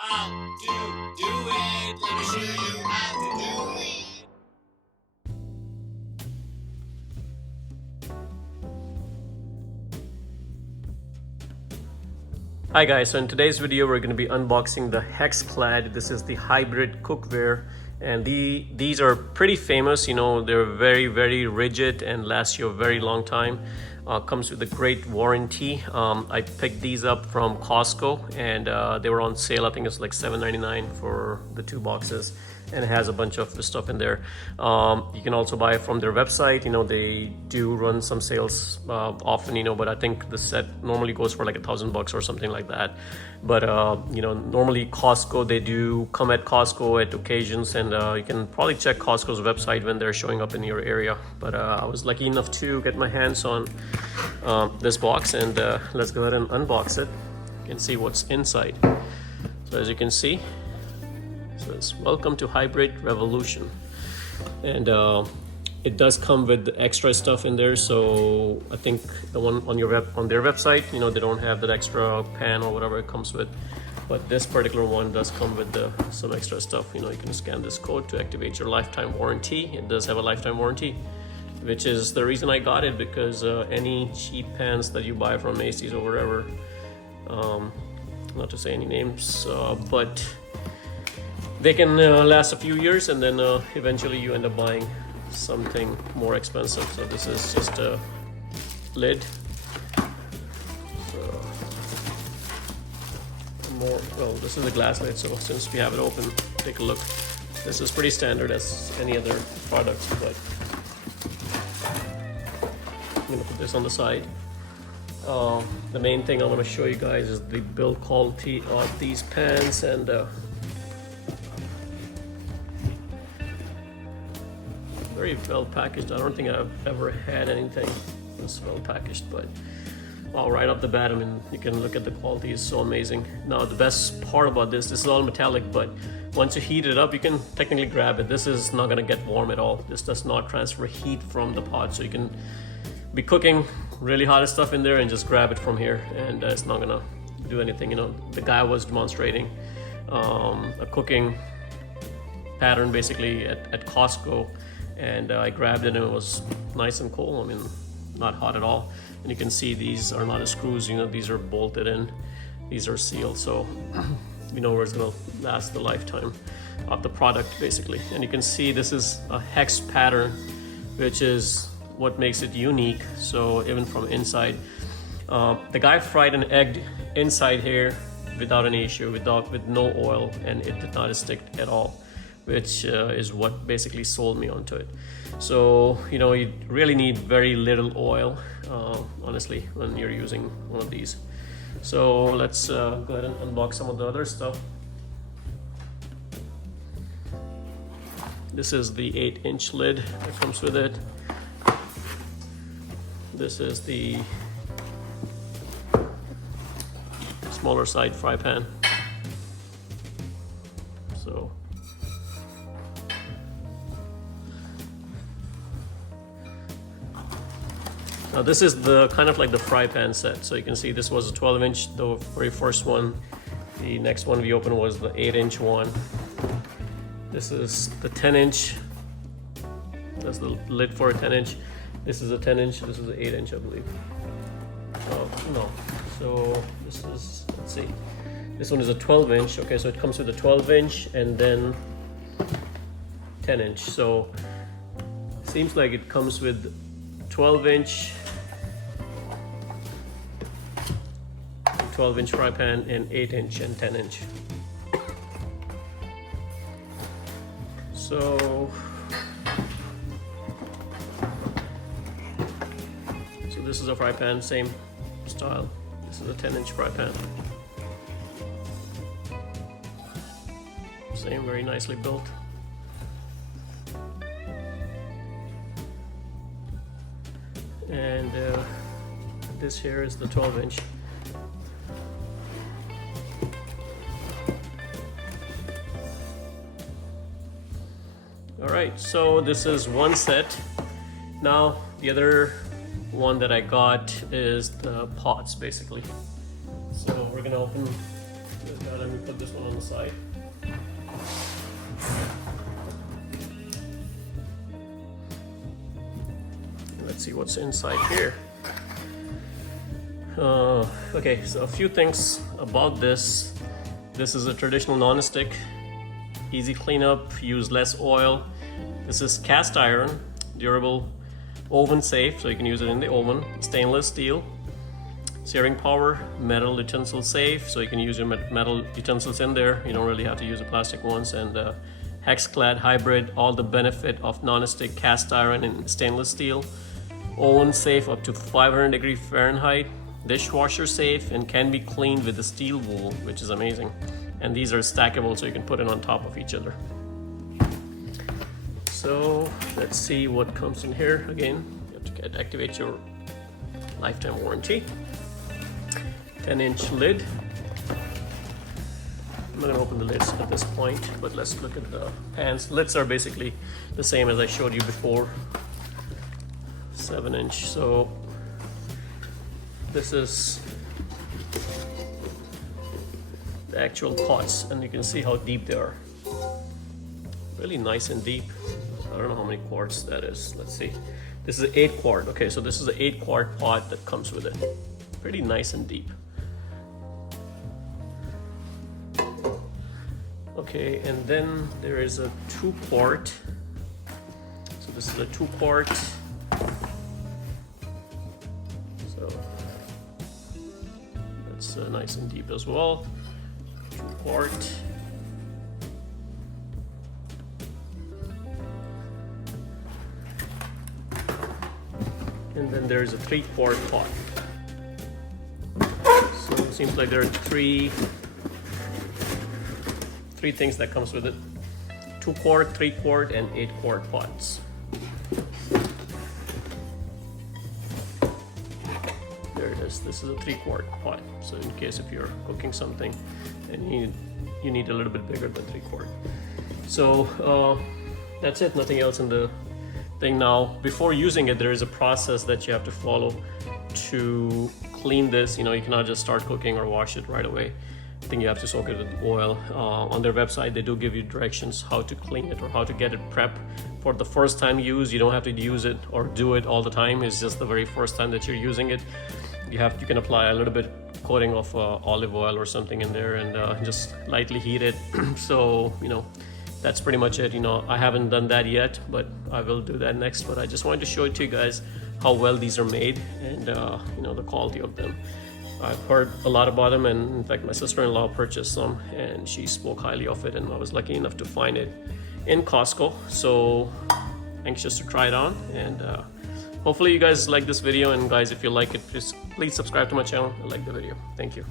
How to do it. Let me show you how to do it. Hi guys, so in today's video we're going to be unboxing the HexClad. This is the hybrid cookware, and these are pretty famous. You know, they're very rigid and last you a very long time. Comes with a great warranty. I picked these up from Costco, and they were on sale. I think it's like $7.99 for the 2 boxes, and it has a bunch of stuff in there. You can also buy it from their website. You know, they do run some sales often, you know, but I think the set normally goes for like $1,000 or something like that. But you know, normally Costco, they do come at Costco at occasions, and you can probably check Costco's website when they're showing up in your area. But I was lucky enough to get my hands on this box, and let's go ahead and unbox it and see what's inside. So as you can see, it says welcome to Hybrid Revolution, and it does come with extra stuff in there. So I think the one on their website, you know, they don't have that extra pan or whatever it comes with, but this particular one does come with some extra stuff. You know, you can scan this code to activate your lifetime warranty. It does have a lifetime warranty, which is the reason I got it, because any cheap pans that you buy from Macy's or wherever, not to say any names, but they can last a few years, and then eventually you end up buying something more expensive. So this is just a lid. So well, this is a glass lid, so since we have it open, take a look. This is pretty standard as any other products, but I'm gonna put this on the side. The main thing I want to show you guys is the build quality of these pans, and very well packaged. I don't think I've ever had anything this well packaged, but wow, right off the bat, I mean, you can look at the quality is so amazing. Now the best part about this is all metallic, but once you heat it up, you can technically grab it. This is not gonna get warm at all. This does not transfer heat from the pot, so you can be cooking really hot stuff in there and just grab it from here, and it's not gonna do anything. You know, the guy was demonstrating a cooking pattern basically at Costco, and I grabbed it and it was nice and cool. I mean, not hot at all. And you can see these are not screws, you know, these are bolted in, these are sealed, so you know where it's gonna last the lifetime of the product basically. And you can see this is a hex pattern, which is what makes it unique. So even from inside, the guy fried an egg inside here without any issue, with no oil, and it did not stick at all, which is what basically sold me onto it. So, you know, you really need very little oil, honestly, when you're using one of these. So let's go ahead and unbox some of the other stuff. This is the 8-inch lid that comes with it. This is the smaller side fry pan. So now this is the kind of like the fry pan set. So you can see this was a 12-inch, the very first one. The next one we opened was the 8-inch one. This is the 10-inch. That's the lid for a 10-inch. This is a 10-inch. This is an 8-inch, I believe. Oh no. So this is, let's see. This one is a 12-inch. Okay, so it comes with a 12-inch and then 10-inch. So it seems like it comes with 12-inch, 12-inch fry pan, and 8-inch and 10-inch. So this is a fry pan, same style. This is a 10-inch fry pan. Same, very nicely built. And this here is the 12-inch. All right, so this is one set. Now the other one that I got is the pots basically. So we're gonna open, let me put this one on the side. inside. Let's see what's inside here. Okay, so a few things about this. This is a traditional non-stick, easy cleanup, use less oil. This is cast iron, durable, oven safe, so you can use it in the oven. Stainless steel, searing power, metal utensil safe, so you can use your metal utensils in there. You don't really have to use the plastic ones. And HexClad hybrid, all the benefit of non-stick cast iron and stainless steel. Oven safe up to 500 degrees Fahrenheit. Dishwasher safe and can be cleaned with a steel wool, which is amazing. And these are stackable, so you can put it on top of each other. So let's see what comes in here. Again, you have to activate your lifetime warranty. 10-inch lid. I'm not going to open the lids at this point, but let's look at the pans. Lids are basically the same as I showed you before. 7-inch. So this is the actual pots, and you can see how deep they are. Really nice and deep. I don't know how many quarts that is. Let's see. This is 8 quart. Okay, so this is an 8 quart pot that comes with it. Pretty nice and deep. Okay, and then there is a 2 quart. So this is a 2 quart. So that's nice and deep as well. 2 quart. And then there's a 3 quart pot. So it seems like there are three things that comes with it. 2 quart, 3 quart, and 8 quart pots. There it is. This is a 3 quart pot. So in case if you're cooking something and you need a little bit bigger than 3 quart. So that's it. Nothing else in the thing. Now, before using it, there is a process that you have to follow to clean this. You know, you cannot just start cooking or wash it right away. I think you have to soak it with oil. On their website, they do give you directions how to clean it or how to get it prepped for the first time use. You don't have to use it or do it all the time. It's just the very first time that you're using it. You can apply a little bit coating of olive oil or something in there and just lightly heat it. So, you know, that's pretty much it. You know, I haven't done that yet, but I will do that next. But I just wanted to show it to you guys how well these are made and you know, the quality of them. I've heard a lot about them, and in fact my sister-in-law purchased some and she spoke highly of it, and I was lucky enough to find it in Costco. So anxious to try it on, and hopefully you guys like this video. And guys, if you like it, please subscribe to my channel and like the video. Thank you.